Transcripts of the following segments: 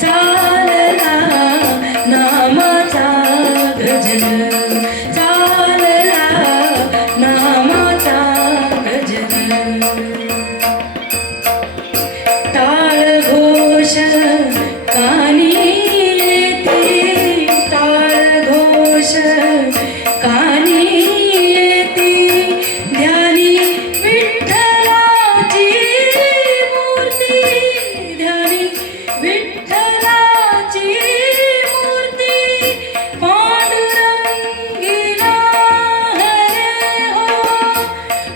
चालला नामाचा गजर, चालला नामाचा गजर. टाळ घोष कानी येते, टाळ घोष कानी येते, ध्यानी विठ्ठलाची मूर्ती, ध्यानी विठ्ठलाची मूर्ती. पांडुरंगीला हरे हो,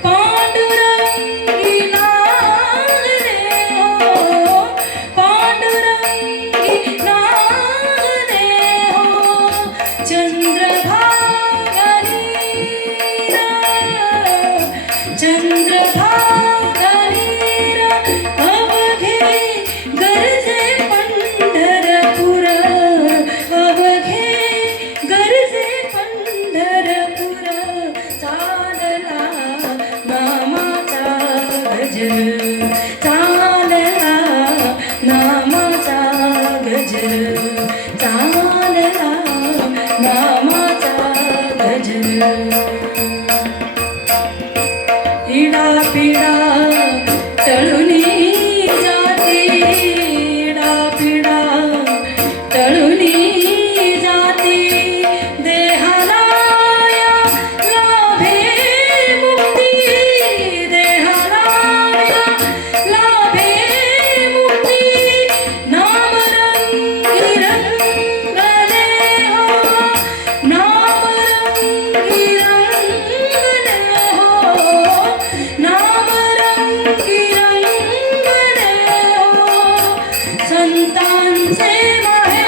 पांडुरंगीला हरे हो, पांडुरंगीला हरे हो. चंद्रभागा नीरा, चंद्रभागा नीरा, अवघे गरजे पंढरपूर, अवघे गरजे पंढरपूर. चालला नामाचा गजर, चालला नामाचा गजर, चालला नामाचा गजर. इडा पिडा टळूनी जाते, इडा पिडा टळूनी जाते, देहाला या लाभे मुक्ती, देहाला या लाभे मुक्ती. नामरंगी रंगले हो, नामरंगी रंगले हो, नामरंगी रंगले हो. संतांचे माहेर